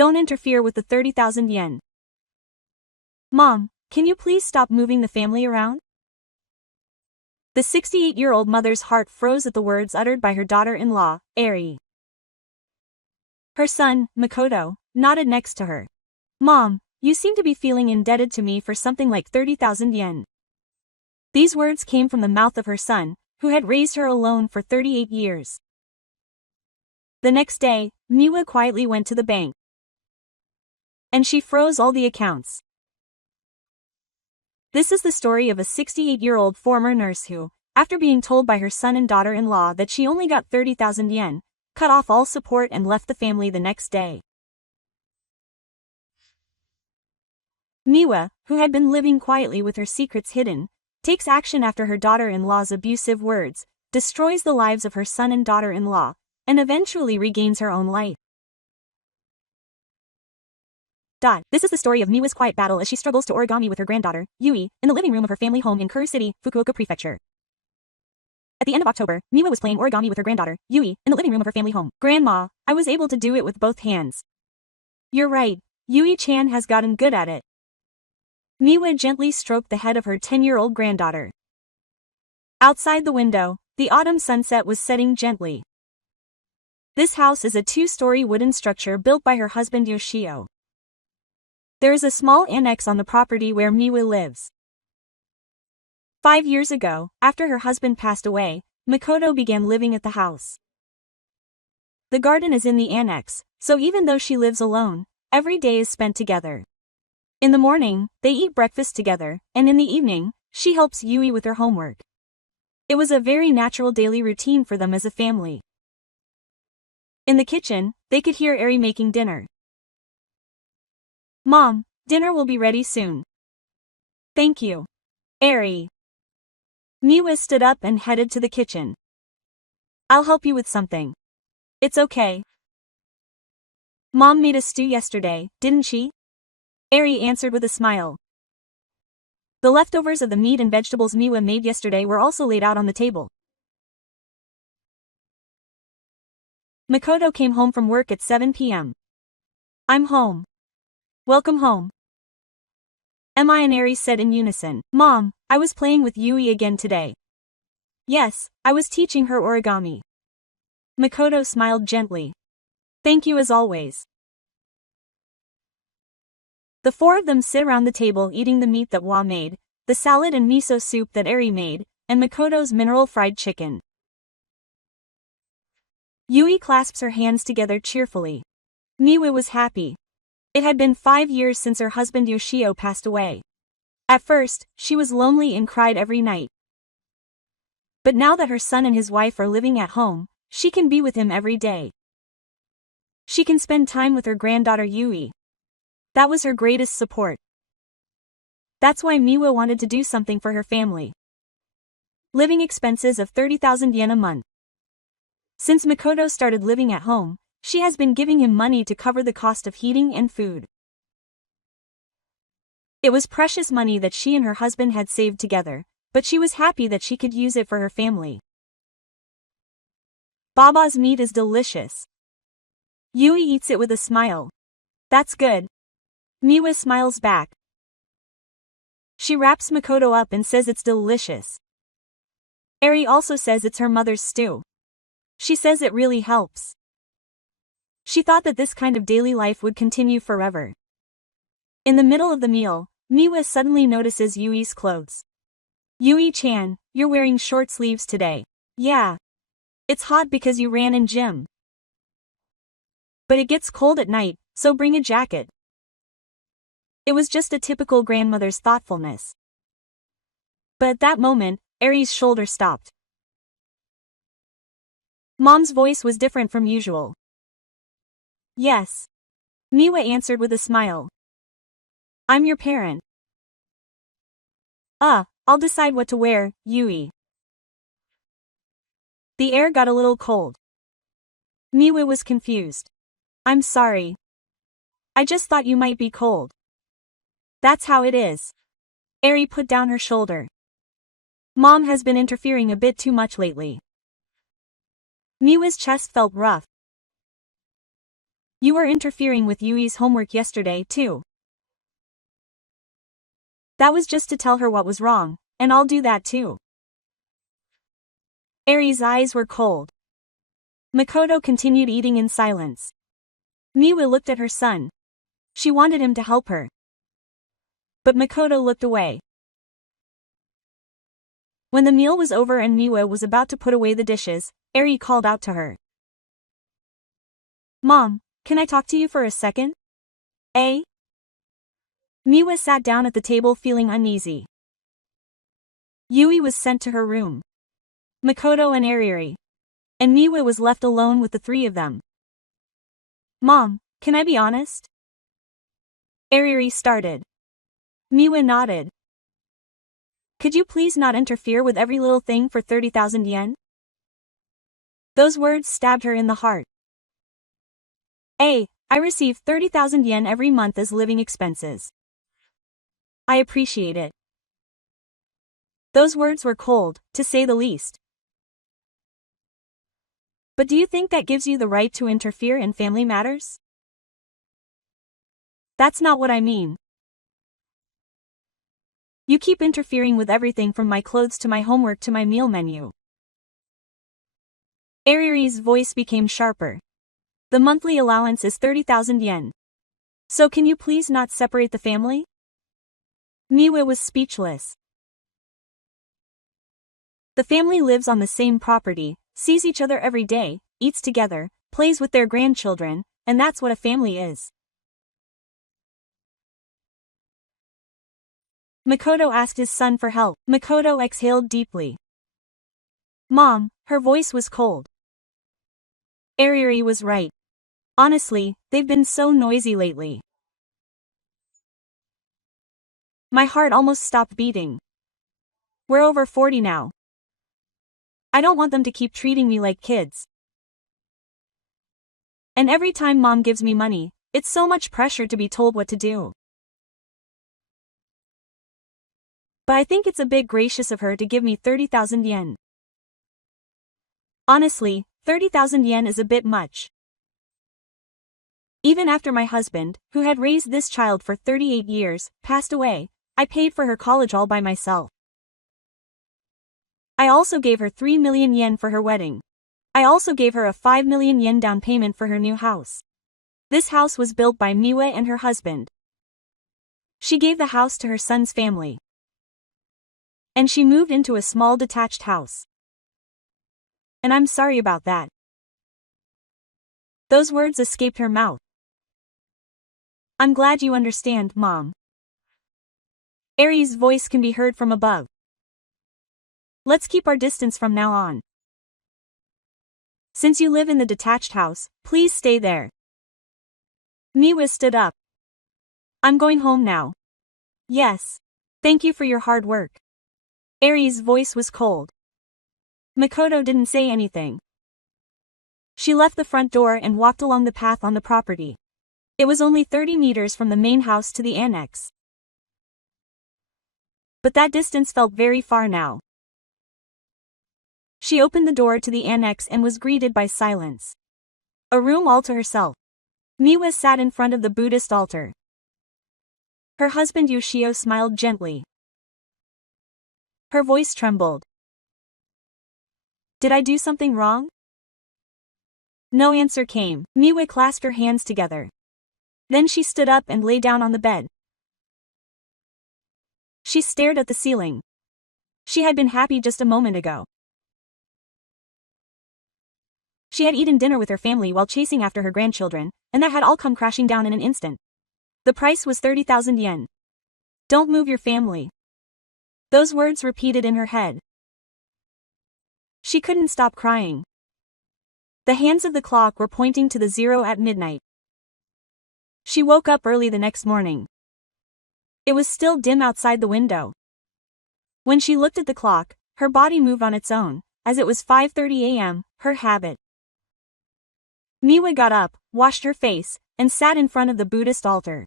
Don't interfere with the 30,000 yen. Mom, can you please stop moving the family around? The 68-year-old mother's heart froze at the words uttered by her daughter-in-law, Eri. Her son, Makoto, nodded next to her. Mom, you seem to be feeling indebted to me for something like 30,000 yen. These words came from the mouth of her son, who had raised her alone for 38 years. The next day, Miwa quietly went to the bank. And she froze all the accounts. This is the story of a 68-year-old former nurse who, after being told by her son and daughter-in-law that she only got 30,000 yen, cut off all support and left the family the next day. Miwa, who had been living quietly with her secrets hidden, takes action after her daughter-in-law's abusive words, destroys the lives of her son and daughter-in-law, and eventually regains her own life. This is the story of Miwa's quiet battle as she struggles to origami with her granddaughter, Yui, in the living room of her family home in Kuru City, Fukuoka Prefecture. At the end of October, Miwa was playing origami with her granddaughter, Yui, in the living room of her family home. Grandma, I was able to do it with both hands. You're right, Yui-chan has gotten good at it. Miwa gently stroked the head of her 10-year-old granddaughter. Outside the window, the autumn sunset was setting gently. This house is a 2-story wooden structure built by her husband Yoshio. There is a small annex on the property where Miwa lives. 5 years ago, after her husband passed away, Makoto began living at the house. The garden is in the annex, so even though she lives alone, every day is spent together. In the morning, they eat breakfast together, and in the evening, she helps Yui with her homework. It was a very natural daily routine for them as a family. In the kitchen, they could hear Eri making dinner. Mom, dinner will be ready soon. Thank you. Eri. Miwa stood up and headed to the kitchen. I'll help you with something. It's okay. Mom made a stew yesterday, didn't she? Eri answered with a smile. The leftovers of the meat and vegetables Miwa made yesterday were also laid out on the table. Makoto came home from work at 7 p.m. I'm home. Welcome home. Emma and Eri said in unison. Mom, I was playing with Yui again today. Yes, I was teaching her origami. Makoto smiled gently. Thank you as always. The 4 of them sit around the table eating the meat that Wa made, the salad and miso soup that Eri made, and Makoto's mineral fried chicken. Yui clasps her hands together cheerfully. Miwa was happy. It had been 5 years since her husband Yoshio passed away. At first, she was lonely and cried every night. But now that her son and his wife are living at home, she can be with him every day. She can spend time with her granddaughter Yui. That was her greatest support. That's why Miwa wanted to do something for her family. Living expenses of 30,000 yen a month. Since Makoto started living at home, she has been giving him money to cover the cost of heating and food. It was precious money that she and her husband had saved together, but she was happy that she could use it for her family. Baba's meat is delicious. Yui eats it with a smile. That's good. Miwa smiles back. She wraps Makoto up and says it's delicious. Eri also says it's her mother's stew. She says it really helps. She thought that this kind of daily life would continue forever. In the middle of the meal, Miwa suddenly notices Yui's clothes. Yui-chan, you're wearing short sleeves today. Yeah. It's hot because you ran in gym. But it gets cold at night, so bring a jacket. It was just a typical grandmother's thoughtfulness. But at that moment, Eri's shoulder stopped. Mom's voice was different from usual. Yes. Miwa answered with a smile. I'm your parent. I'll decide what to wear, Yui. The air got a little cold. Miwa was confused. I'm sorry. I just thought you might be cold. That's how it is. Eri put down her shoulder. Mom has been interfering a bit too much lately. Miwa's chest felt rough. You were interfering with Yui's homework yesterday, too. That was just to tell her what was wrong, and I'll do that too. Eri's eyes were cold. Makoto continued eating in silence. Miwa looked at her son. She wanted him to help her. But Makoto looked away. When the meal was over and Miwa was about to put away the dishes, Eri called out to her. Mom, can I talk to you for a second? Eh? Miwa sat down at the table feeling uneasy. Yui was sent to her room. Makoto and Eri. And Miwa was left alone with the three of them. Mom, can I be honest? Eri started. Miwa nodded. Could you please not interfere with every little thing for 30,000 yen? Those words stabbed her in the heart. I receive 30,000 yen every month as living expenses. I appreciate it. Those words were cold, to say the least. But do you think that gives you the right to interfere in family matters? That's not what I mean. You keep interfering with everything from my clothes to my homework to my meal menu. Eriri's voice became sharper. The monthly allowance is 30,000 yen. So can you please not separate the family? Miwa was speechless. The family lives on the same property, sees each other every day, eats together, plays with their grandchildren, and that's what a family is. Makoto asked his son for help. Makoto exhaled deeply. Mom, her voice was cold. Eriri was right. Honestly, they've been so noisy lately. My heart almost stopped beating. We're over 40 now. I don't want them to keep treating me like kids. And every time Mom gives me money, it's so much pressure to be told what to do. But I think it's a bit gracious of her to give me 30,000 yen. Honestly, 30,000 yen is a bit much. Even after my husband, who had raised this child for 38 years, passed away, I paid for her college all by myself. I also gave her 3 million yen for her wedding. I also gave her a 5 million yen down payment for her new house. This house was built by Miwa and her husband. She gave the house to her son's family. And she moved into a small detached house. And I'm sorry about that. Those words escaped her mouth. I'm glad you understand, Mom. Eri's voice can be heard from above. Let's keep our distance from now on. Since you live in the detached house, please stay there. Miwa stood up. I'm going home now. Yes. Thank you for your hard work. Eri's voice was cold. Makoto didn't say anything. She left the front door and walked along the path on the property. It was only 30 meters from the main house to the annex. But that distance felt very far now. She opened the door to the annex and was greeted by silence. A room all to herself. Miwa sat in front of the Buddhist altar. Her husband Yoshio smiled gently. Her voice trembled. Did I do something wrong? No answer came. Miwa clasped her hands together. Then she stood up and lay down on the bed. She stared at the ceiling. She had been happy just a moment ago. She had eaten dinner with her family while chasing after her grandchildren, and that had all come crashing down in an instant. The price was 30,000 yen. Don't move your family. Those words repeated in her head. She couldn't stop crying. The hands of the clock were pointing to the 0 at midnight. She woke up early the next morning. It was still dim outside the window. When she looked at the clock, her body moved on its own, as it was 5:30 a.m., her habit. Miwa got up, washed her face, and sat in front of the Buddhist altar.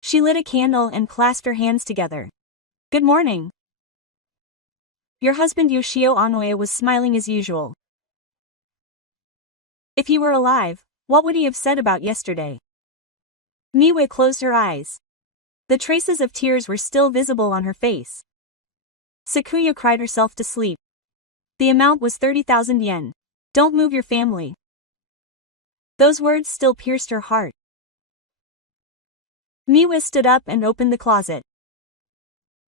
She lit a candle and clasped her hands together. Good morning. Your husband Yoshio Onoya was smiling as usual. If he were alive, what would he have said about yesterday? Miwa closed her eyes. The traces of tears were still visible on her face. Sakuya cried herself to sleep. The amount was 30,000 yen. Don't move your family. Those words still pierced her heart. Miwa stood up and opened the closet.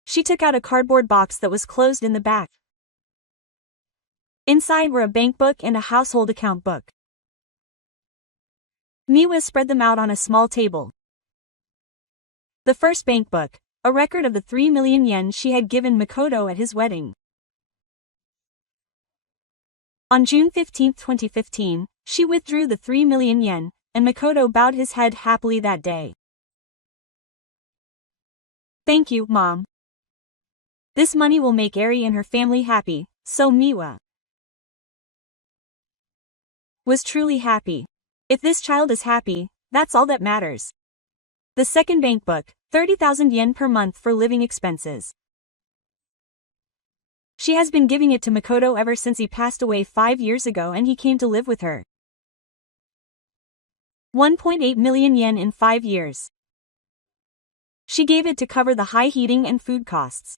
She took out a cardboard box that was closed in the back. Inside were a bank book and a household account book. Miwa spread them out on a small table. The first bank book, a record of the 3 million yen she had given Makoto at his wedding. On June 15, 2015, she withdrew the 3 million yen, and Makoto bowed his head happily that day. Thank you, Mom. This money will make Eri and her family happy, so Miwa was truly happy. If this child is happy, that's all that matters. The second bank book, 30,000 yen per month for living expenses. She has been giving it to Makoto ever since he passed away 5 years ago and he came to live with her. 1.8 million yen in 5 years. She gave it to cover the high heating and food costs.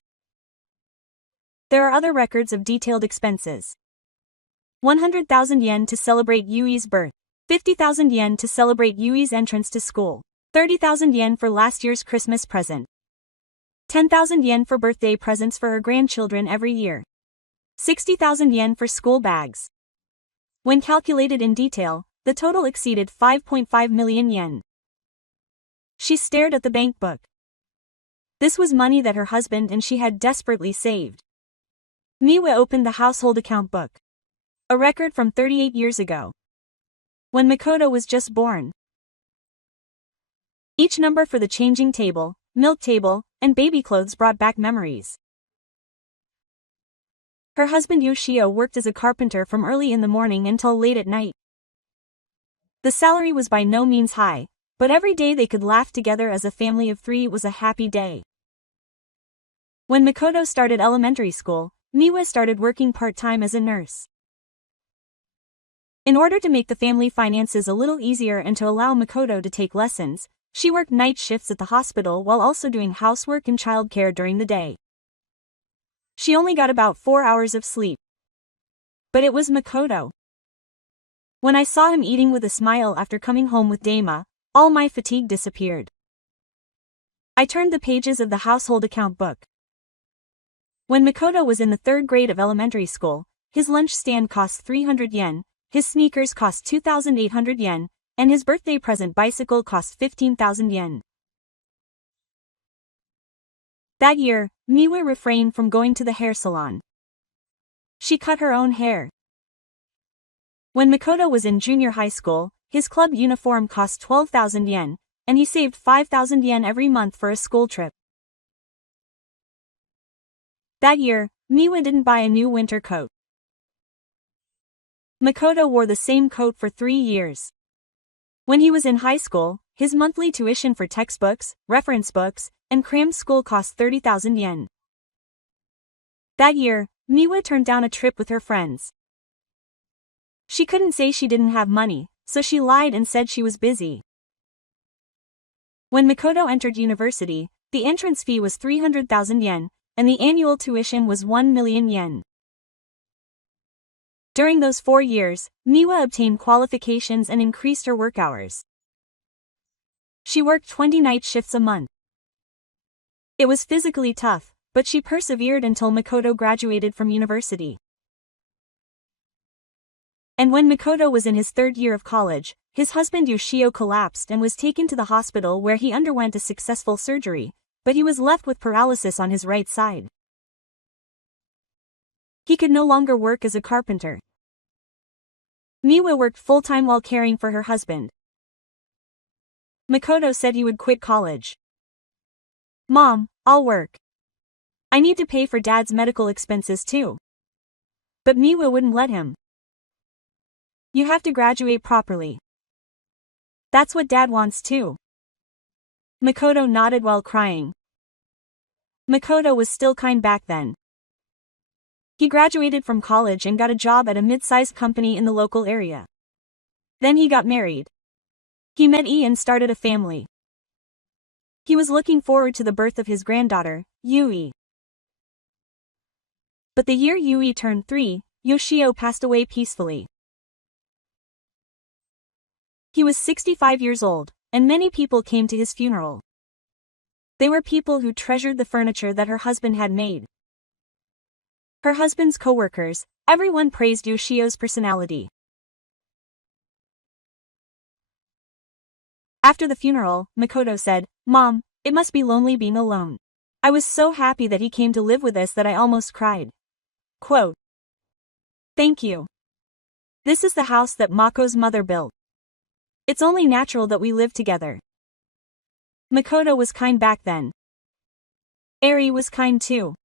There are other records of detailed expenses. 100,000 yen to celebrate Yui's birth. 50,000 yen to celebrate Yui's entrance to school. 30,000 yen for last year's Christmas present. 10,000 yen for birthday presents for her grandchildren every year. 60,000 yen for school bags. When calculated in detail, the total exceeded 5.5 million yen. She stared at the bank book. This was money that her husband and she had desperately saved. Miwa opened the household account book. A record from 38 years ago, when Makoto was just born. Each number for the changing table, milk table, and baby clothes brought back memories. Her husband Yoshio worked as a carpenter from early in the morning until late at night. The salary was by no means high, but every day they could laugh together as a family of 3 was a happy day. When Makoto started elementary school, Miwa started working part-time as a nurse. In order to make the family finances a little easier and to allow Makoto to take lessons, she worked night shifts at the hospital while also doing housework and childcare during the day. She only got about 4 hours of sleep. But it was Makoto. When I saw him eating with a smile after coming home with Dama, all my fatigue disappeared. I turned the pages of the household account book. When Makoto was in the 3rd grade of elementary school, his lunch stand cost 300 yen, his sneakers cost 2,800 yen, and his birthday present bicycle cost 15,000 yen. That year, Miwa refrained from going to the hair salon. She cut her own hair. When Makoto was in junior high school, his club uniform cost 12,000 yen, and he saved 5,000 yen every month for a school trip. That year, Miwa didn't buy a new winter coat. Makoto wore the same coat for 3 years. When he was in high school, his monthly tuition for textbooks, reference books, and cram school cost 30,000 yen. That year, Miwa turned down a trip with her friends. She couldn't say she didn't have money, so she lied and said she was busy. When Makoto entered university, the entrance fee was 300,000 yen, and the annual tuition was 1 million yen. During those 4 years, Miwa obtained qualifications and increased her work hours. She worked 20 night shifts a month. It was physically tough, but she persevered until Makoto graduated from university. And when Makoto was in his 3rd year of college, his husband Yoshio collapsed and was taken to the hospital where he underwent a successful surgery, but he was left with paralysis on his right side. He could no longer work as a carpenter. Miwa worked full-time while caring for her husband. Makoto said he would quit college. "Mom, I'll work. I need to pay for Dad's medical expenses too." But Miwa wouldn't let him. "You have to graduate properly. That's what Dad wants too." Makoto nodded while crying. Makoto was still kind back then. He graduated from college and got a job at a mid-sized company in the local area. Then he got married. He met Yi and started a family. He was looking forward to the birth of his granddaughter, Yui. But the year Yui turned 3, Yoshio passed away peacefully. He was 65 years old, and many people came to his funeral. They were people who treasured the furniture that her husband had made. Her husband's co-workers, everyone praised Yoshio's personality. After the funeral, Makoto said, "Mom, it must be lonely being alone. I was so happy that he came to live with us that I almost cried." Quote, "Thank you. This is the house that Mako's mother built. It's only natural that we live together." Makoto was kind back then. Eri was kind too.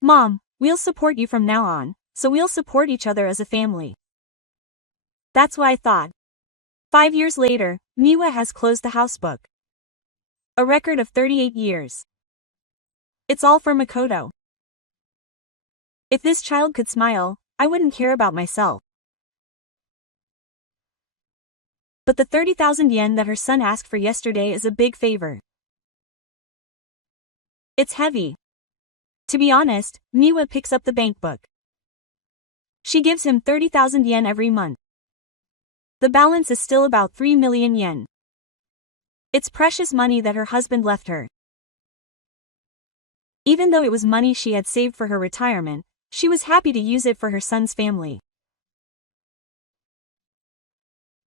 "Mom, we'll support you from now on, so we'll support each other as a family." That's what I thought. 5 years later, Miwa has closed the housebook. A record of 38 years. It's all for Makoto. If this child could smile, I wouldn't care about myself. But the 30,000 yen that her son asked for yesterday is a big favor. It's heavy. To be honest, Miwa picks up the bank book. She gives him 30,000 yen every month. The balance is still about 3 million yen. It's precious money that her husband left her. Even though it was money she had saved for her retirement, she was happy to use it for her son's family.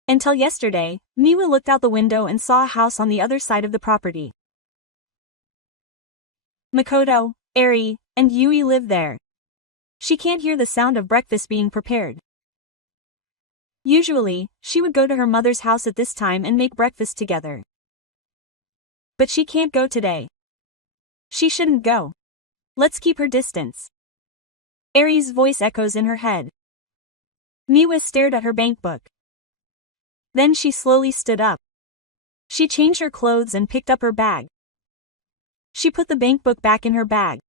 Until yesterday, Miwa looked out the window and saw a house on the other side of the property. Makoto, Eri, and Yui live there. She can't hear the sound of breakfast being prepared. Usually, she would go to her mother's house at this time and make breakfast together. But she can't go today. She shouldn't go. Let's keep her distance. Eri's voice echoes in her head. Miwa stared at her bank book. Then she slowly stood up. She changed her clothes and picked up her bag. She put the bank book back in her bag.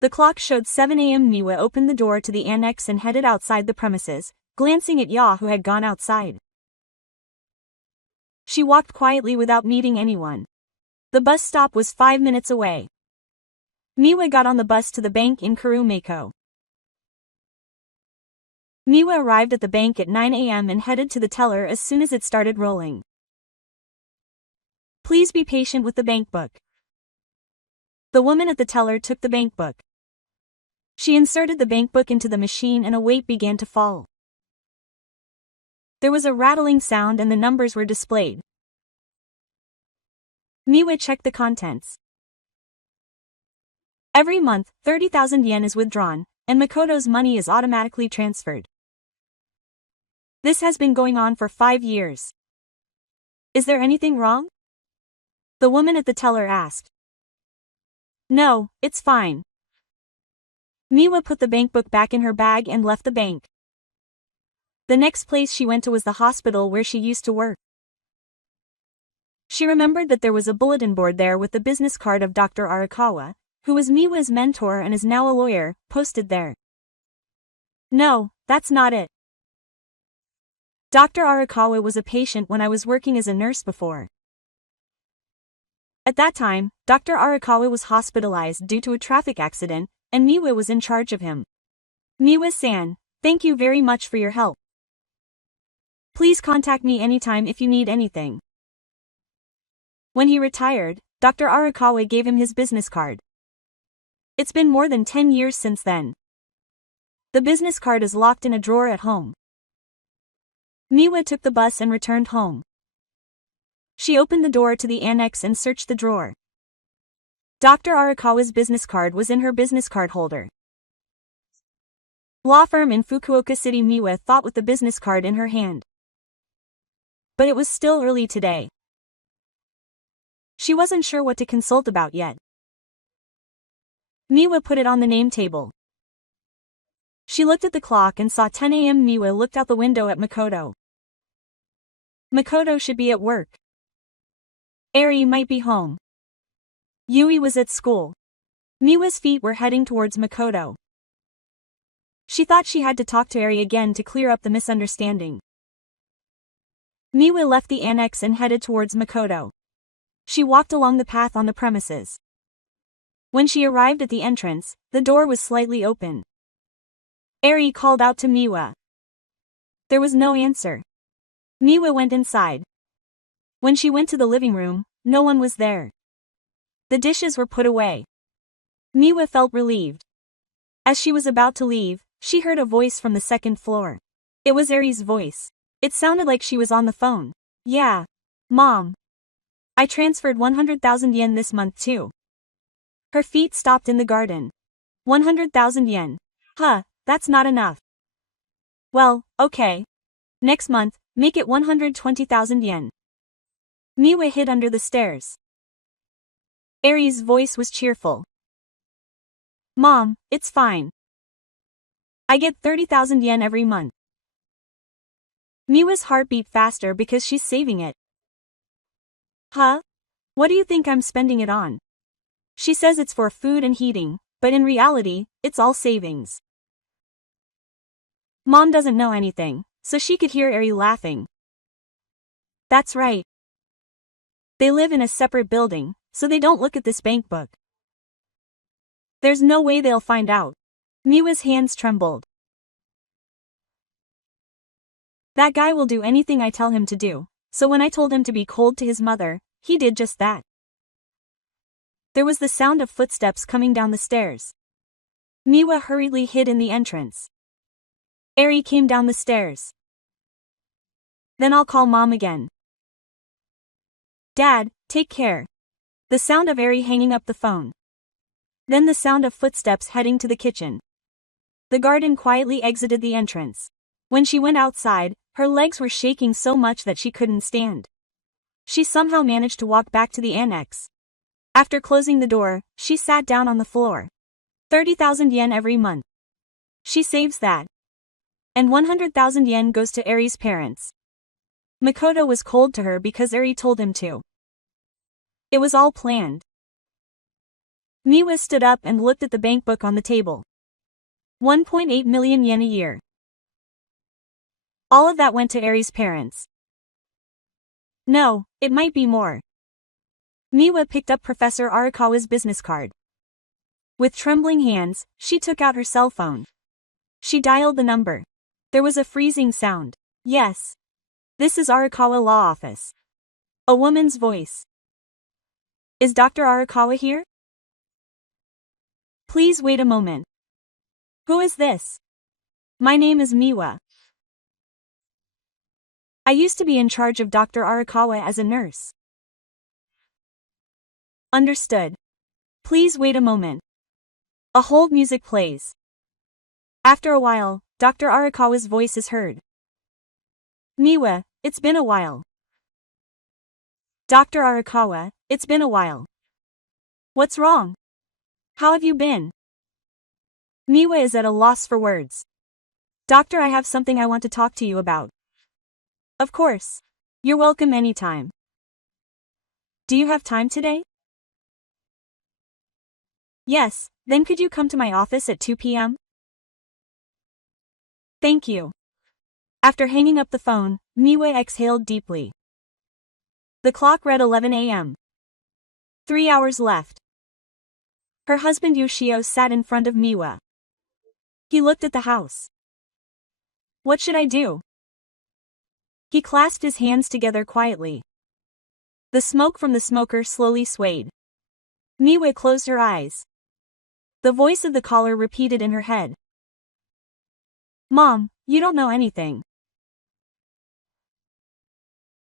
The clock showed 7 a.m. Miwa opened the door to the annex and headed outside the premises, glancing at Ya who had gone outside. She walked quietly without meeting anyone. The bus stop was 5 minutes away. Miwa got on the bus to the bank in Kurumeko. Miwa arrived at the bank at 9 a.m. and headed to the teller as soon as it started rolling. "Please be patient with the bank book." The woman at the teller took the bank book. She inserted the bank book into the machine and a weight began to fall. There was a rattling sound and the numbers were displayed. Miwa checked the contents. Every month, 30,000 yen is withdrawn, and Makoto's money is automatically transferred. This has been going on for 5 years. "Is there anything wrong?" the woman at the teller asked. "No, it's fine." Miwa put the bank book back in her bag and left the bank. The next place she went to was the hospital where she used to work. She remembered that there was a bulletin board there with the business card of Dr. Arakawa, who was Miwa's mentor and is now a lawyer, posted there. "No, that's not it. Dr. Arakawa was a patient when I was working as a nurse before. At that time, Dr. Arakawa was hospitalized due to a traffic accident, and Miwa was in charge of him. Miwa-san, thank you very much for your help. Please contact me anytime if you need anything." When he retired, Dr. Arakawa gave him his business card. It's been more than 10 years since then. The business card is locked in a drawer at home. Miwa took the bus and returned home. She opened the door to the annex and searched the drawer. Dr. Arakawa's business card was in her business card holder. Law firm in Fukuoka City. Miwa thought with the business card in her hand. But it was still early today. She wasn't sure what to consult about yet. Miwa put it on the name table. She looked at the clock and saw 10 a.m. Miwa looked out the window at Makoto. Makoto should be at work. Eri might be home. Yui was at school. Miwa's feet were heading towards Makoto. She thought she had to talk to Eri again to clear up the misunderstanding. Miwa left the annex and headed towards Makoto. She walked along the path on the premises. When she arrived at the entrance, the door was slightly open. Eri called out to Miwa. There was no answer. Miwa went inside. When she went to the living room, no one was there. The dishes were put away. Miwa felt relieved. As she was about to leave, she heard a voice from the second floor. It was Eri's voice. It sounded like she was on the phone. Yeah. Mom. I transferred 100,000 yen this month too. Her feet stopped in the garden. 100,000 yen. Huh, that's not enough. Well, okay. Next month, make it 120,000 yen. Miwa hid under the stairs. Eri's voice was cheerful. Mom, it's fine. I get 30,000 yen every month. Miwa's heart beat faster because she's saving it. Huh? What do you think I'm spending it on? She says it's for food and heating, but in reality, it's all savings. Mom doesn't know anything, so she could hear Eri laughing. That's right. They live in a separate building, so they don't look at this bank book. There's no way they'll find out. Miwa's hands trembled. That guy will do anything I tell him to do, so when I told him to be cold to his mother, he did just that. There was the sound of footsteps coming down the stairs. Miwa hurriedly hid in the entrance. Eri came down the stairs. Then I'll call Mom again. Dad, take care. The sound of Eri hanging up the phone. Then the sound of footsteps heading to the kitchen. The garden quietly exited the entrance. When she went outside, her legs were shaking so much that she couldn't stand. She somehow managed to walk back to the annex. After closing the door, she sat down on the floor. 30,000 yen every month. She saves that. And 100,000 yen goes to Eri's parents. Makoto was cold to her because Eri told him to. It was all planned. Miwa stood up and looked at the bank book on the table. 1.8 million yen a year. All of that went to Eri's parents. No, it might be more. Miwa picked up Professor Arakawa's business card. With trembling hands, she took out her cell phone. She dialed the number. There was a freezing sound. Yes. This is Arakawa Law Office. A woman's voice. Is Dr. Arakawa here? Please wait a moment. Who is this? My name is Miwa. I used to be in charge of Dr. Arakawa as a nurse. Understood. Please wait a moment. A hold music plays. After a while, Dr. Arakawa's voice is heard. Miwa, it's been a while. Dr. Arakawa, it's been a while. What's wrong? How have you been? Miwa is at a loss for words. Doctor, I have something I want to talk to you about. Of course. You're welcome anytime. Do you have time today? Yes, then could you come to my office at 2 p.m.? Thank you. After hanging up the phone, Miwa exhaled deeply. The clock read 11 a.m. 3 hours left. Her husband Yoshio sat in front of Miwa. He looked at the house. What should I do? He clasped his hands together quietly. The smoke from the smoker slowly swayed. Miwa closed her eyes. The voice of the caller repeated in her head. Mom, you don't know anything.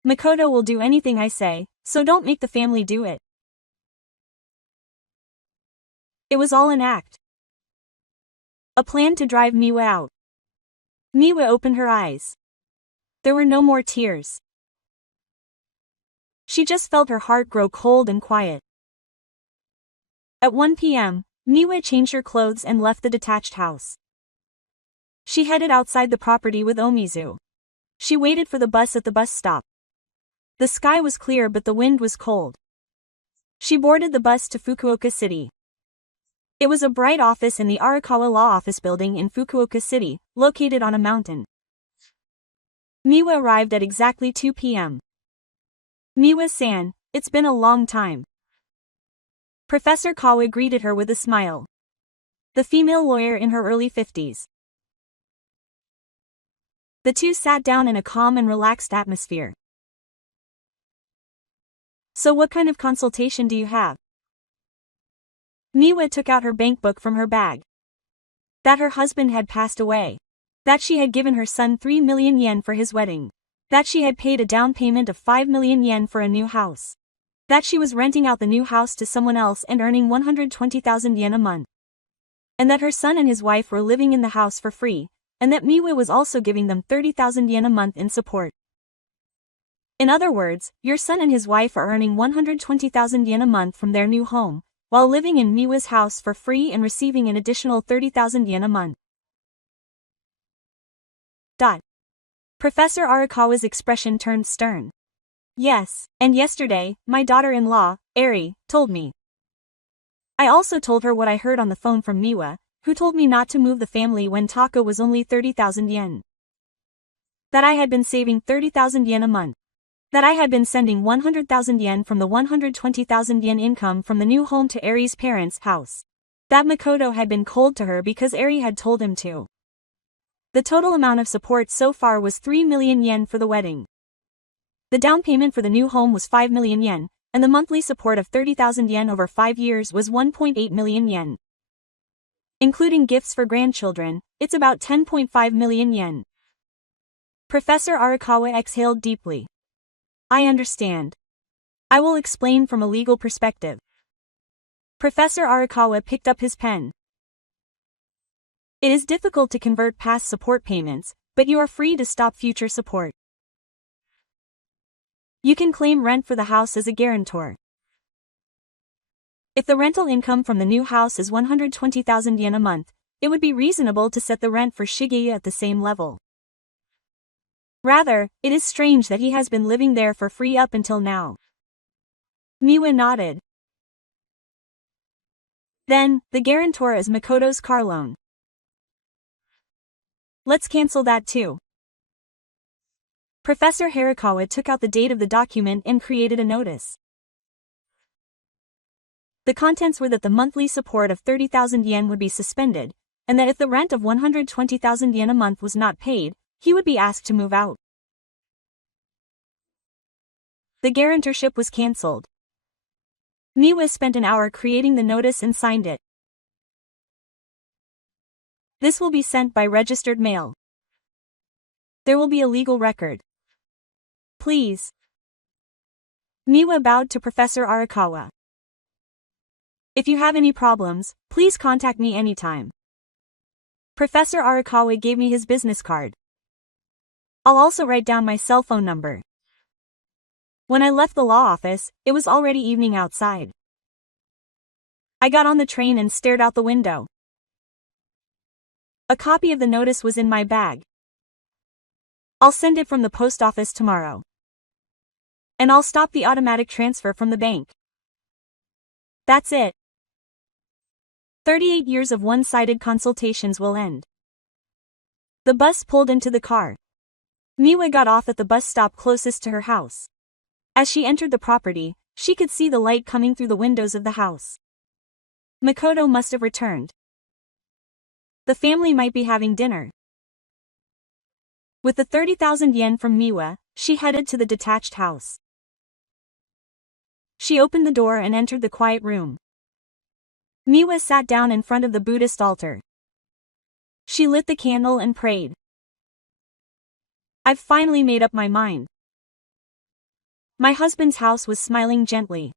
Makoto will do anything I say, so don't make the family do it. It was all an act. A plan to drive Miwa out. Miwa opened her eyes. There were no more tears. She just felt her heart grow cold and quiet. At 1 p.m., Miwa changed her clothes and left the detached house. She headed outside the property with Omizu. She waited for the bus at the bus stop. The sky was clear but the wind was cold. She boarded the bus to Fukuoka City. It was a bright office in the Arakawa Law Office building in Fukuoka City, located on a mountain. Miwa arrived at exactly 2 p.m. Miwa-san, it's been a long time. Professor Kawa greeted her with a smile. The female lawyer in her early 50s. The two sat down in a calm and relaxed atmosphere. So what kind of consultation do you have? Miwa took out her bank book from her bag. That her husband had passed away. That she had given her son 3 million yen for his wedding. That she had paid a down payment of 5 million yen for a new house. That she was renting out the new house to someone else and earning 120,000 yen a month. And that her son and his wife were living in the house for free, and that Miwa was also giving them 30,000 yen a month in support. In other words, your son and his wife are earning 120,000 yen a month from their new home, while living in Miwa's house for free and receiving an additional 30,000 yen a month. Professor Arakawa's expression turned stern. Yes, and yesterday, my daughter-in-law, Eri, told me. I also told her what I heard on the phone from Miwa, who told me not to move the family when Taka was only 30,000 yen. That I had been saving 30,000 yen a month. That I had been sending 100,000 yen from the 120,000 yen income from the new home to Eri's parents' house. That Makoto had been cold to her because Eri had told him to. The total amount of support so far was 3 million yen for the wedding. The down payment for the new home was 5 million yen, and the monthly support of 30,000 yen over 5 years was 1.8 million yen. Including gifts for grandchildren, it's about 10.5 million yen. Professor Arakawa exhaled deeply. I understand. I will explain from a legal perspective. Professor Arakawa picked up his pen. It is difficult to convert past support payments, but you are free to stop future support. You can claim rent for the house as a guarantor. If the rental income from the new house is 120,000 yen a month, it would be reasonable to set the rent for Shigeya at the same level. Rather, it is strange that he has been living there for free up until now. Miwa nodded. Then, the guarantor is Makoto's car loan. Let's cancel that too. Professor Harakawa took out the date of the document and created a notice. The contents were that the monthly support of 30,000 yen would be suspended, and that if the rent of 120,000 yen a month was not paid, he would be asked to move out. The guarantorship was cancelled. Miwa spent an hour creating the notice and signed it. This will be sent by registered mail. There will be a legal record. Please. Miwa bowed to Professor Arakawa. If you have any problems, please contact me anytime. Professor Arakawa gave me his business card. I'll also write down my cell phone number. When I left the law office, it was already evening outside. I got on the train and stared out the window. A copy of the notice was in my bag. I'll send it from the post office tomorrow. And I'll stop the automatic transfer from the bank. That's it. 38 years of one-sided consultations will end. The bus pulled into the car. Miwa got off at the bus stop closest to her house. As she entered the property, she could see the light coming through the windows of the house. Makoto must have returned. The family might be having dinner. With the 30,000 yen from Miwa, she headed to the detached house. She opened the door and entered the quiet room. Miwa sat down in front of the Buddhist altar. She lit the candle and prayed. I've finally made up my mind. My husband's house was smiling gently.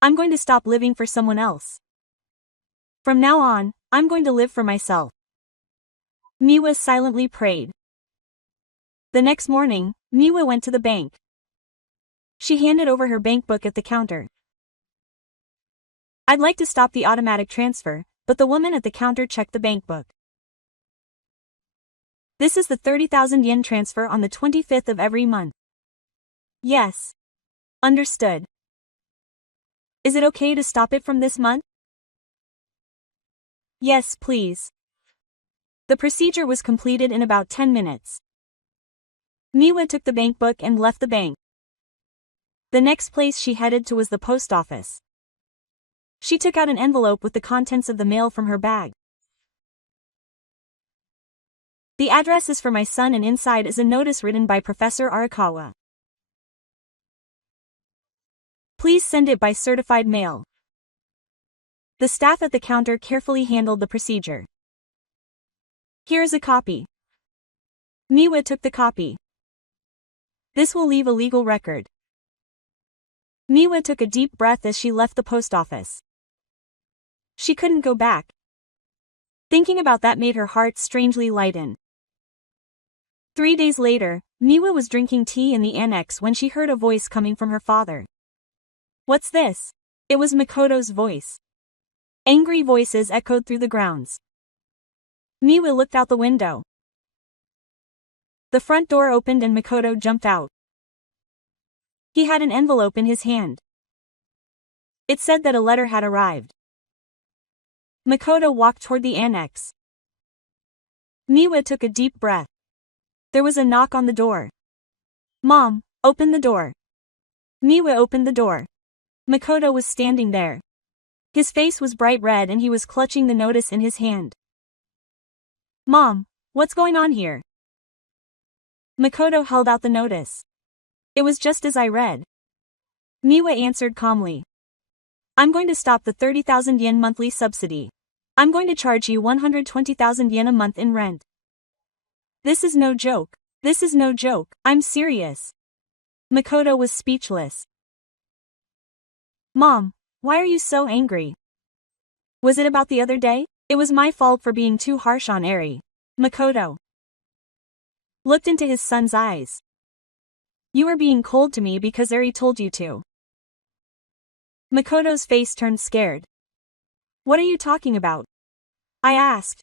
I'm going to stop living for someone else. From now on, I'm going to live for myself. Miwa silently prayed. The next morning, Miwa went to the bank. She handed over her bank book at the counter. I'd like to stop the automatic transfer, but the woman at the counter checked the bank book. This is the 30,000 yen transfer on the 25th of every month. Yes. Understood. Is it okay to stop it from this month? Yes, please. The procedure was completed in about 10 minutes. Miwa took the bank book and left the bank. The next place she headed to was the post office. She took out an envelope with the contents of the mail from her bag. The address is for my son and inside is a notice written by Professor Arakawa. Please send it by certified mail. The staff at the counter carefully handled the procedure. Here is a copy. Miwa took the copy. This will leave a legal record. Miwa took a deep breath as she left the post office. She couldn't go back. Thinking about that made her heart strangely lighten. 3 days later, Miwa was drinking tea in the annex when she heard a voice coming from her father. What's this? It was Makoto's voice. Angry voices echoed through the grounds. Miwa looked out the window. The front door opened and Makoto jumped out. He had an envelope in his hand. It said that a letter had arrived. Makoto walked toward the annex. Miwa took a deep breath. There was a knock on the door. Mom, open the door. Miwa opened the door. Makoto was standing there. His face was bright red and he was clutching the notice in his hand. Mom, what's going on here? Makoto held out the notice. It was just as I read. Miwa answered calmly. I'm going to stop the 30,000 yen monthly subsidy. I'm going to charge you 120,000 yen a month in rent. This is no joke. This is no joke, I'm serious. Makoto was speechless. Mom, why are you so angry? Was it about the other day? It was my fault for being too harsh on Eri. Makoto looked into his son's eyes. You were being cold to me because Eri told you to. Makoto's face turned scared. What are you talking about? I asked.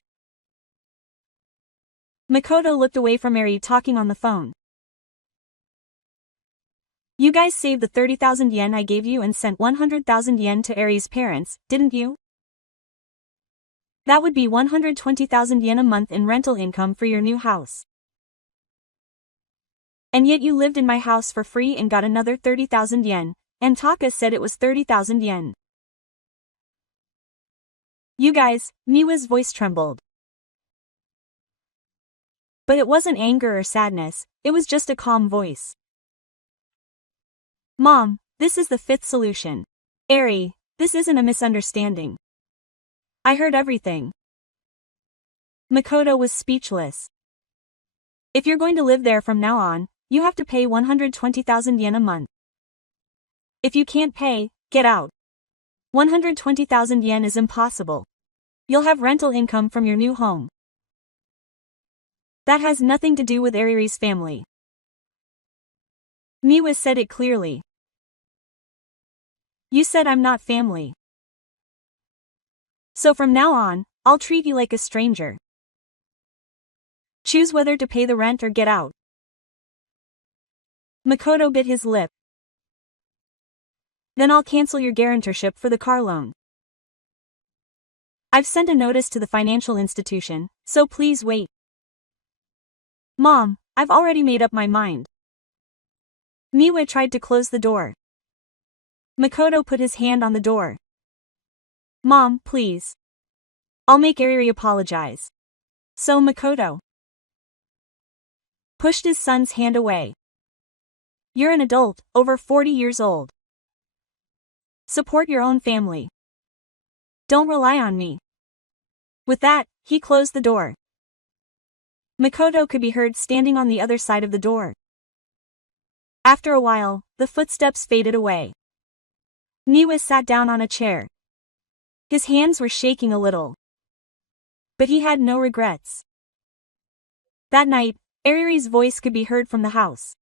Makoto looked away from Eri talking on the phone. You guys saved the 30,000 yen I gave you and sent 100,000 yen to Eri's parents, didn't you? That would be 120,000 yen a month in rental income for your new house. And yet you lived in my house for free and got another 30,000 yen, and Taka said it was 30,000 yen. You guys, Miwa's voice trembled. But it wasn't anger or sadness, it was just a calm voice. Mom, this is the fifth solution. Eri, this isn't a misunderstanding. I heard everything. Makoto was speechless. If you're going to live there from now on, you have to pay 120,000 yen a month. If you can't pay, get out. 120,000 yen is impossible. You'll have rental income from your new home. That has nothing to do with Eri's family. Miwa said it clearly. You said I'm not family. So from now on, I'll treat you like a stranger. Choose whether to pay the rent or get out. Makoto bit his lip. Then I'll cancel your guarantorship for the car loan. I've sent a notice to the financial institution, so please wait. Mom, I've already made up my mind. Miwa tried to close the door. Makoto put his hand on the door. Mom, please. I'll make Eri apologize. So Makoto pushed his son's hand away. You're an adult, over 40 years old. Support your own family. Don't rely on me. With that, he closed the door. Makoto could be heard standing on the other side of the door. After a while, the footsteps faded away. Miwa sat down on a chair. His hands were shaking a little. But he had no regrets. That night, Eri's voice could be heard from the house.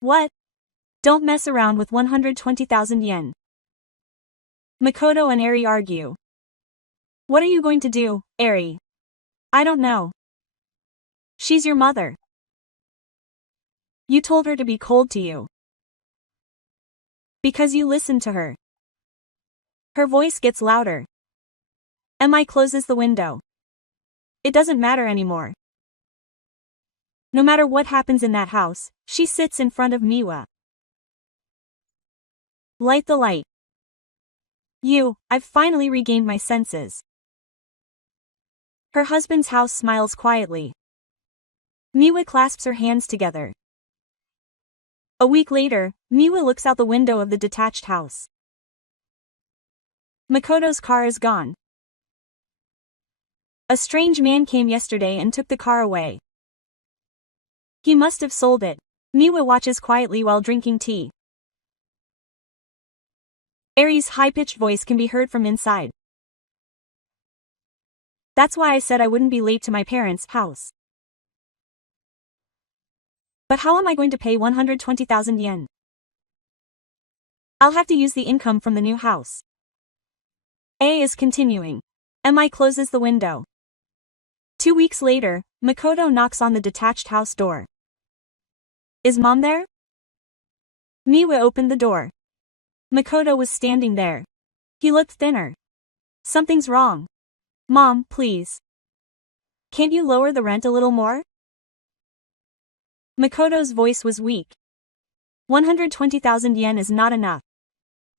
What? Don't mess around with 120,000 yen. Makoto and Eri argue. What are you going to do, Eri? I don't know. She's your mother. You told her to be cold to you. Because you listened to her. Her voice gets louder. Emma closes the window. It doesn't matter anymore. No matter what happens in that house, she sits in front of Miwa. Light the light. I've finally regained my senses. Her husband's house smiles quietly. Miwa clasps her hands together. A week later, Miwa looks out the window of the detached house. Makoto's car is gone. A strange man came yesterday and took the car away. He must have sold it. Miwa watches quietly while drinking tea. Ari's high-pitched voice can be heard from inside. That's why I said I wouldn't be late to my parents' house. But how am I going to pay 120,000 yen? I'll have to use the income from the new house. A is continuing. Mi closes the window. 2 weeks later, Makoto knocks on the detached house door. Is Mom there? Miwa opened the door. Makoto was standing there. He looked thinner. Something's wrong. Mom, please. Can't you lower the rent a little more? Makoto's voice was weak. 120,000 yen is not enough.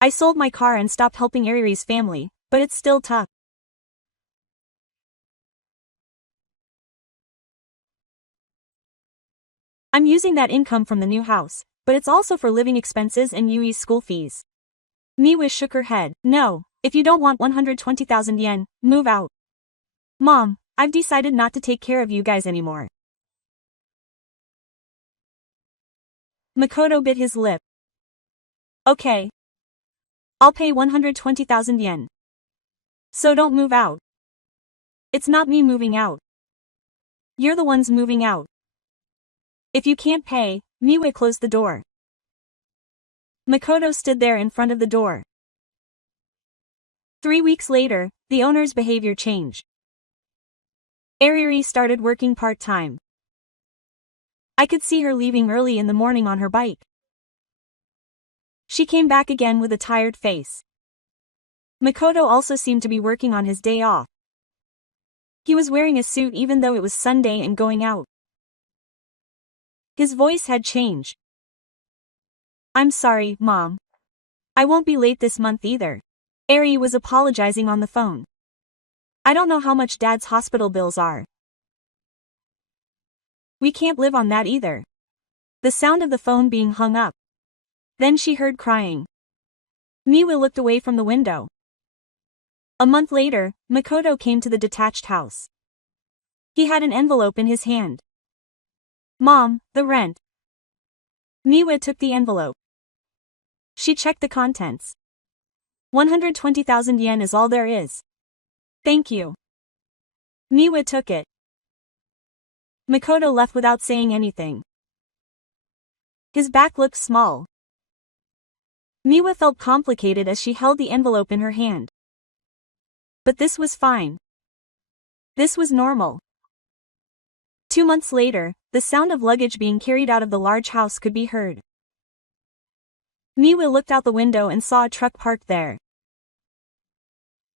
I sold my car and stopped helping Ari's family, but it's still tough. I'm using that income from the new house, but it's also for living expenses and Yui's school fees. Miwa shook her head. No, if you don't want 120,000 yen, move out. Mom, I've decided not to take care of you guys anymore. Makoto bit his lip. Okay. I'll pay 120,000 yen. So don't move out. It's not me moving out. You're the ones moving out. If you can't pay, Miwa closed the door. Makoto stood there in front of the door. 3 weeks later, the owner's behavior changed. Ari started working part-time. I could see her leaving early in the morning on her bike. She came back again with a tired face. Makoto also seemed to be working on his day off. He was wearing a suit even though it was Sunday and going out. His voice had changed. I'm sorry, Mom. I won't be late this month either. Ari was apologizing on the phone. I don't know how much Dad's hospital bills are. We can't live on that either. The sound of the phone being hung up. Then she heard crying. Miwa looked away from the window. A month later, Makoto came to the detached house. He had an envelope in his hand. Mom, the rent. Miwa took the envelope. She checked the contents. 120,000 yen is all there is. Thank you. Miwa took it. Makoto left without saying anything. His back looked small. Miwa felt complicated as she held the envelope in her hand. But this was fine. This was normal. 2 months later, the sound of luggage being carried out of the large house could be heard. Miwa looked out the window and saw a truck parked there.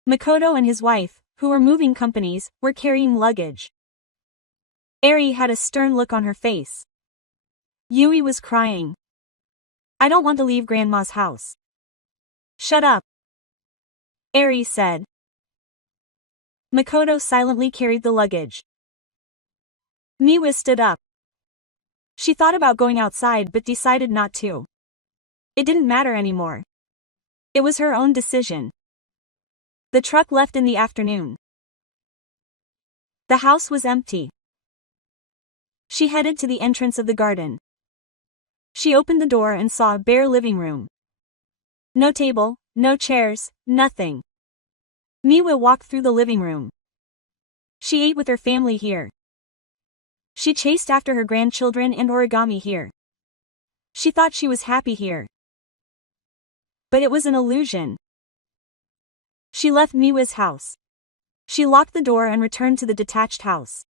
Makoto and his wife, who were moving companies, were carrying luggage. Ari had a stern look on her face. Yui was crying. I don't want to leave Grandma's house. Shut up. Ari said. Makoto silently carried the luggage. Miwa stood up. She thought about going outside but decided not to. It didn't matter anymore. It was her own decision. The truck left in the afternoon. The house was empty. She headed to the entrance of the garden. She opened the door and saw a bare living room. No table, no chairs, nothing. Miwa walked through the living room. She ate with her family here. She chased after her grandchildren and origami here. She thought she was happy here. But it was an illusion. She left Miwa's house. She locked the door and returned to the detached house.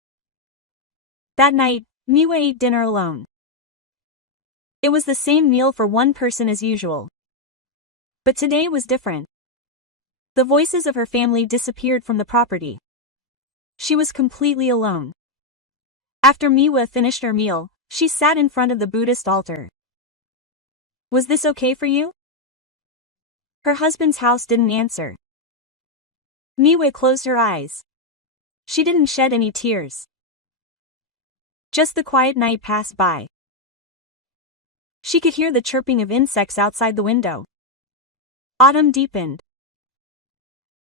That night, Miwa ate dinner alone. It was the same meal for one person as usual. But today was different. The voices of her family disappeared from the property. She was completely alone. After Miwa finished her meal, she sat in front of the Buddhist altar. Was this okay for you? Her husband's house didn't answer. Miwa closed her eyes. She didn't shed any tears. Just the quiet night passed by. She could hear the chirping of insects outside the window. Autumn deepened.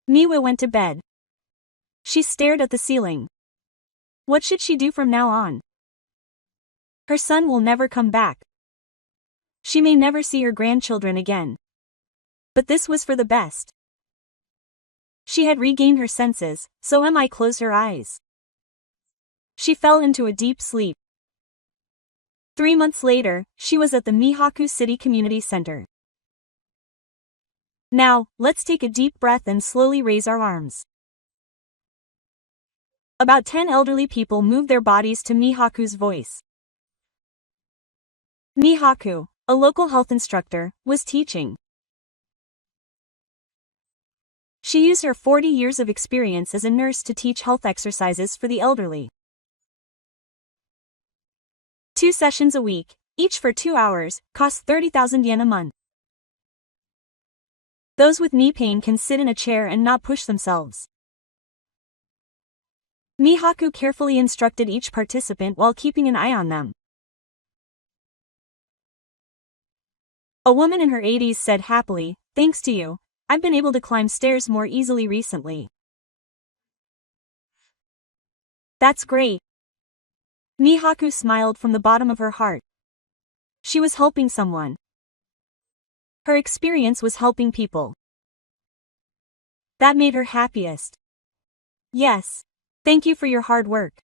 Miwa went to bed. She stared at the ceiling. What should she do from now on? Her son will never come back. She may never see her grandchildren again. But this was for the best. She had regained her senses, so Emma closed her eyes. She fell into a deep sleep. 3 months later, she was at the Mihaku City Community Center. Now, let's take a deep breath and slowly raise our arms. About 10 elderly people moved their bodies to Mihaku's voice. Mihaku, a local health instructor, was teaching. She used her 40 years of experience as a nurse to teach health exercises for the elderly. 2 sessions a week, each for 2 hours, cost 30,000 yen a month. Those with knee pain can sit in a chair and not push themselves. Mihaku carefully instructed each participant while keeping an eye on them. A woman in her 80s said happily, "Thanks to you, I've been able to climb stairs more easily recently." That's great. Mihaku smiled from the bottom of her heart. She was helping someone. Her experience was helping people. That made her happiest. Yes. Thank you for your hard work.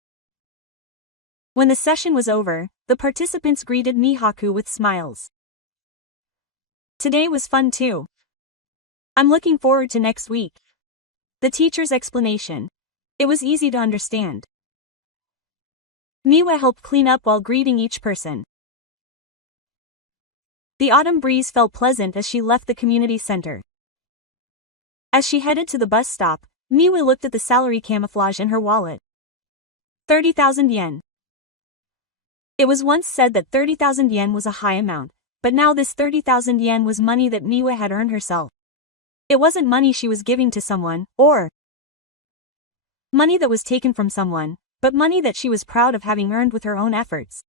When the session was over, the participants greeted Mihaku with smiles. Today was fun too. I'm looking forward to next week. The teacher's explanation. It was easy to understand. Miwa helped clean up while greeting each person. The autumn breeze felt pleasant as she left the community center. As she headed to the bus stop, Miwa looked at the salary camouflage in her wallet. 30,000 yen. It was once said that 30,000 yen was a high amount, but now this 30,000 yen was money that Miwa had earned herself. It wasn't money she was giving to someone, or money that was taken from someone, but money that she was proud of having earned with her own efforts.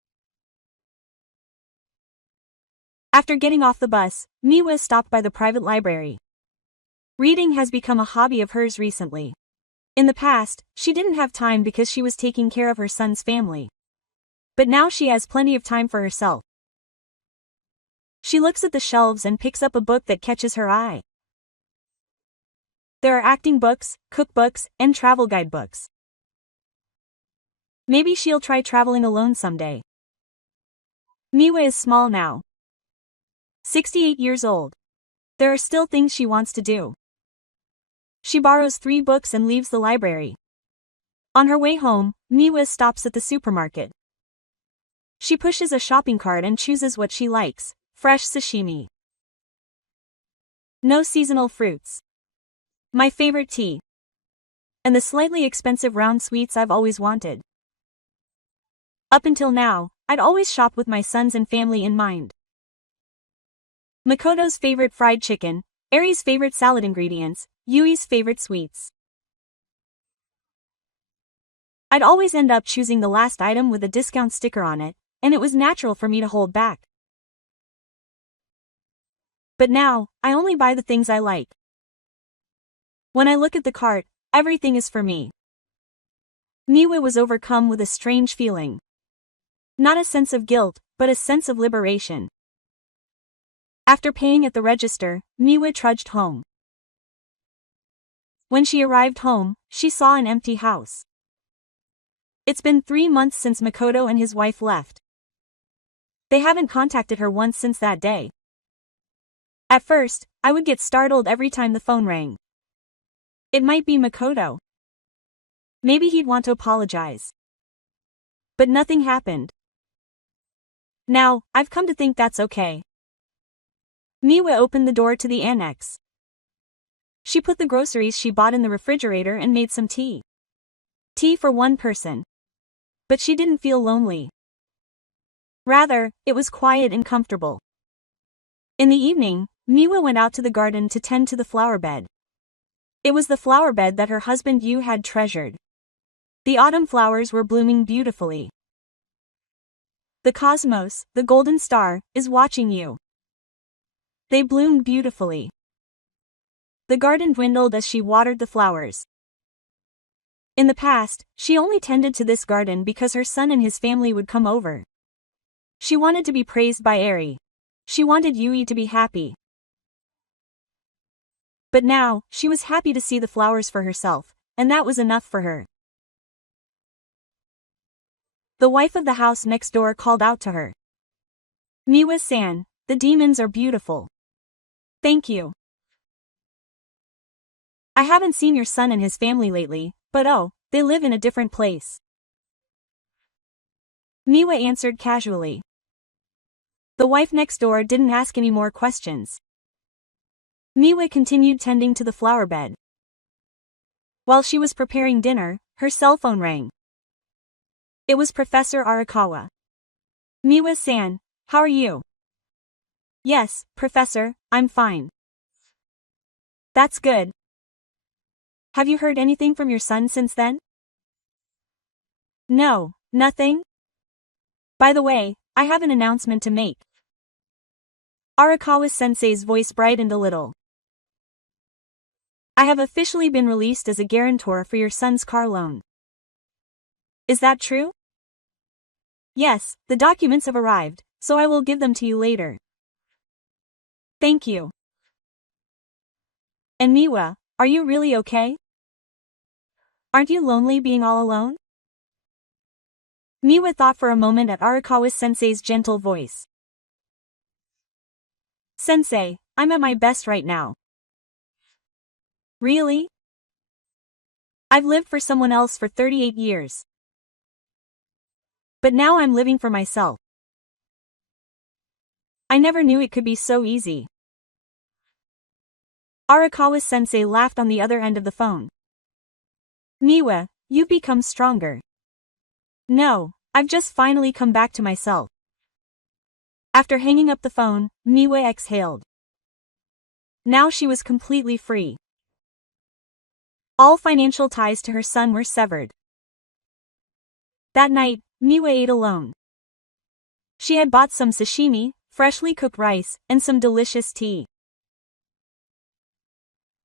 After getting off the bus, Miwa stopped by the private library. Reading has become a hobby of hers recently. In the past, she didn't have time because she was taking care of her son's family. But now she has plenty of time for herself. She looks at the shelves and picks up a book that catches her eye. There are acting books, cookbooks, and travel guidebooks. Maybe she'll try traveling alone someday. Miwa is small now. 68 years old. There are still things she wants to do. She borrows 3 books and leaves the library. On her way home, Miwa stops at the supermarket. She pushes a shopping cart and chooses what she likes: fresh sashimi. No seasonal fruits. My favorite tea. And the slightly expensive round sweets I've always wanted. Up until now, I'd always shop with my sons and family in mind. Makoto's favorite fried chicken, Ari's favorite salad ingredients, Yui's favorite sweets. I'd always end up choosing the last item with a discount sticker on it, and it was natural for me to hold back. But now, I only buy the things I like. When I look at the cart, everything is for me. Miwa was overcome with a strange feeling. Not a sense of guilt, but a sense of liberation. After paying at the register, Miwa trudged home. When she arrived home, she saw an empty house. It's been 3 months since Makoto and his wife left. They haven't contacted her once since that day. At first, I would get startled every time the phone rang. It might be Makoto. Maybe he'd want to apologize. But nothing happened. Now, I've come to think that's okay. Miwa opened the door to the annex. She put the groceries she bought in the refrigerator and made some tea. Tea for one person. But she didn't feel lonely. Rather, it was quiet and comfortable. In the evening, Miwa went out to the garden to tend to the flower bed. It was the flower bed that her husband Yu had treasured. The autumn flowers were blooming beautifully. The cosmos, the golden star, is watching you. They bloomed beautifully. The garden dwindled as she watered the flowers. In the past, she only tended to this garden because her son and his family would come over. She wanted to be praised by Eri. She wanted Yui to be happy. But now, she was happy to see the flowers for herself, and that was enough for her. The wife of the house next door called out to her. Miwa-san, the demons are beautiful. Thank you. I haven't seen your son and his family lately, but oh, they live in a different place. Miwa answered casually. The wife next door didn't ask any more questions. Miwa continued tending to the flower bed. While she was preparing dinner, her cell phone rang. It was Professor Arakawa. Miwa-san, how are you? Yes, Professor, I'm fine. That's good. Have you heard anything from your son since then? No, nothing. By the way, I have an announcement to make. Arakawa-sensei's voice brightened a little. I have officially been released as a guarantor for your son's car loan. Is that true? Yes, the documents have arrived, so I will give them to you later. Thank you. And Miwa, are you really okay? Aren't you lonely being all alone? Miwa thought for a moment at Arakawa-sensei's gentle voice. Sensei, I'm at my best right now. Really? I've lived for someone else for 38 years. But now I'm living for myself. I never knew it could be so easy. Arakawa-sensei laughed on the other end of the phone. Miwa, you've become stronger. No, I've just finally come back to myself. After hanging up the phone, Miwa exhaled. Now she was completely free. All financial ties to her son were severed. That night, Miwa ate alone. She had bought some sashimi, freshly cooked rice, and some delicious tea.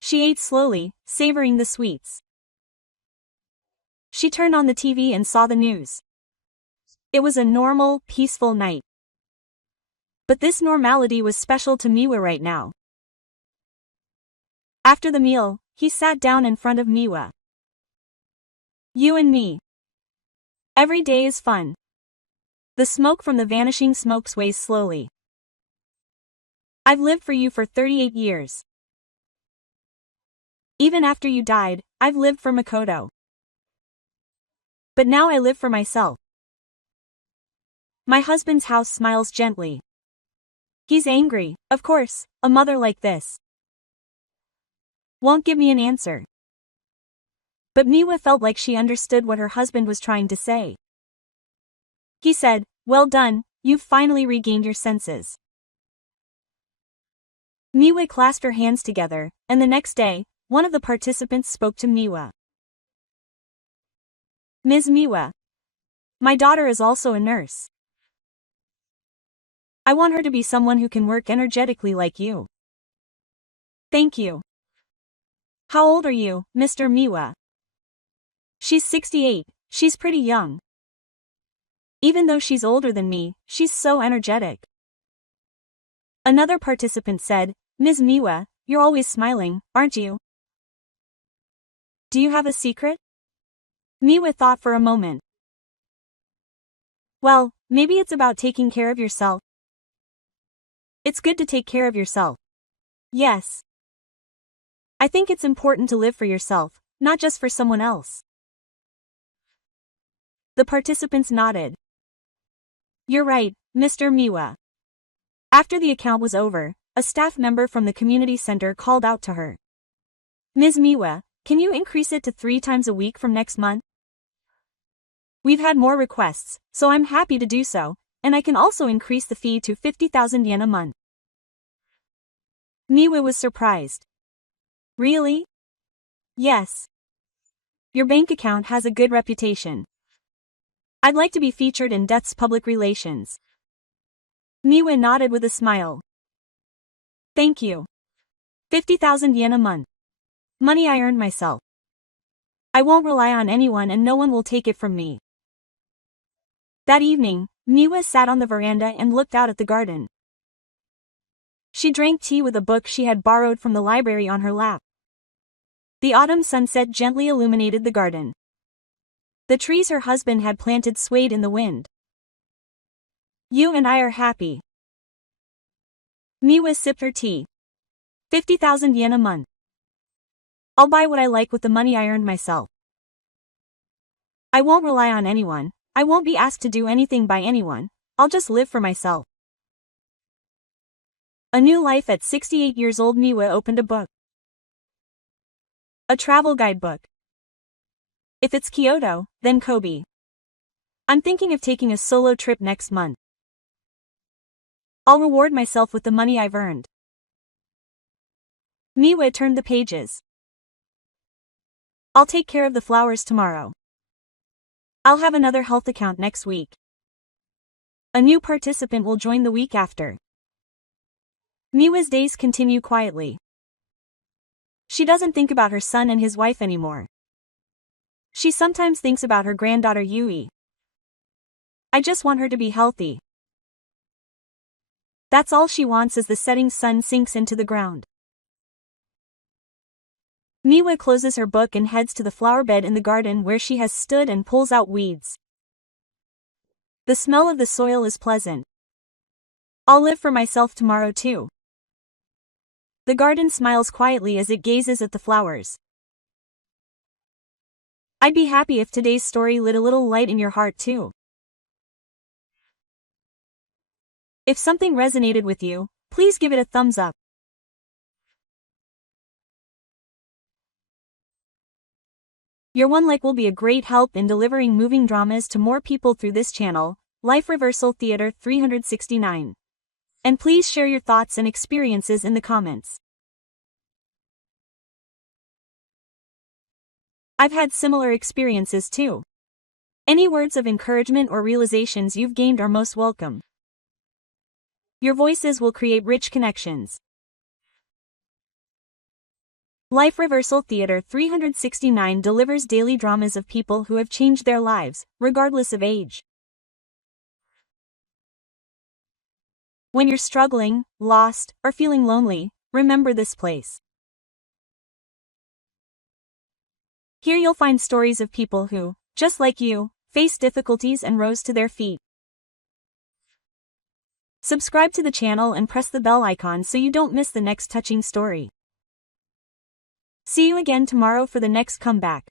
She ate slowly, savoring the sweets. She turned on the TV and saw the news. It was a normal, peaceful night. But this normality was special to Miwa right now. After the meal, he sat down in front of Miwa. You and me. Every day is fun. The smoke from the vanishing smoke sways slowly. I've lived for you for 38 years. Even after you died, I've lived for Makoto. But now I live for myself. My husband's house smiles gently. He's angry, of course, a mother like this won't give me an answer. But Miwa felt like she understood what her husband was trying to say. He said, well done, you've finally regained your senses. Miwa clasped her hands together, and the next day, one of the participants spoke to Miwa. Ms. Miwa. My daughter is also a nurse. I want her to be someone who can work energetically like you. Thank you. How old are you, Mr. Miwa? She's 68, she's pretty young. Even though she's older than me, she's so energetic. Another participant said, Ms. Miwa, you're always smiling, aren't you? Do you have a secret? Miwa thought for a moment. Well, maybe it's about taking care of yourself. It's good to take care of yourself. Yes. I think it's important to live for yourself, not just for someone else. The participants nodded. You're right, Mr. Miwa. After the account was over, a staff member from the community center called out to her. Ms. Miwa, can you increase it to 3 times a week from next month? We've had more requests, so I'm happy to do so, and I can also increase the fee to 50,000 yen a month. Miwa was surprised. Really? Yes. Your bank account has a good reputation. I'd like to be featured in Death's public relations. Miwa nodded with a smile. Thank you. 50,000 yen a month. Money I earned myself. I won't rely on anyone and no one will take it from me. That evening, Miwa sat on the veranda and looked out at the garden. She drank tea with a book she had borrowed from the library on her lap. The autumn sunset gently illuminated the garden. The trees her husband had planted swayed in the wind. You and I are happy. Miwa sipped her tea. 50,000 yen a month. I'll buy what I like with the money I earned myself. I won't rely on anyone. I won't be asked to do anything by anyone. I'll just live for myself. A new life at 68 years old. Miwa opened a book. A travel guidebook. If it's Kyoto, then Kobe. I'm thinking of taking a solo trip next month. I'll reward myself with the money I've earned. Miwa turned the pages. I'll take care of the flowers tomorrow. I'll have another health account next week. A new participant will join the week after. Miwa's days continue quietly. She doesn't think about her son and his wife anymore. She sometimes thinks about her granddaughter Yui. I just want her to be healthy. That's all she wants as the setting sun sinks into the ground. Miwa closes her book and heads to the flower bed in the garden where she has stood and pulls out weeds. The smell of the soil is pleasant. I'll live for myself tomorrow too. The garden smiles quietly as it gazes at the flowers. I'd be happy if today's story lit a little light in your heart too. If something resonated with you, please give it a thumbs up. Your one like will be a great help in delivering moving dramas to more people through this channel, Life Reversal Theater 369. And please share your thoughts and experiences in the comments. I've had similar experiences too. Any words of encouragement or realizations you've gained are most welcome. Your voices will create rich connections. Life Reversal Theater 369 delivers daily dramas of people who have changed their lives, regardless of age. When you're struggling, lost, or feeling lonely, remember this place. Here you'll find stories of people who, just like you, faced difficulties and rose to their feet. Subscribe to the channel and press the bell icon so you don't miss the next touching story. See you again tomorrow for the next comeback.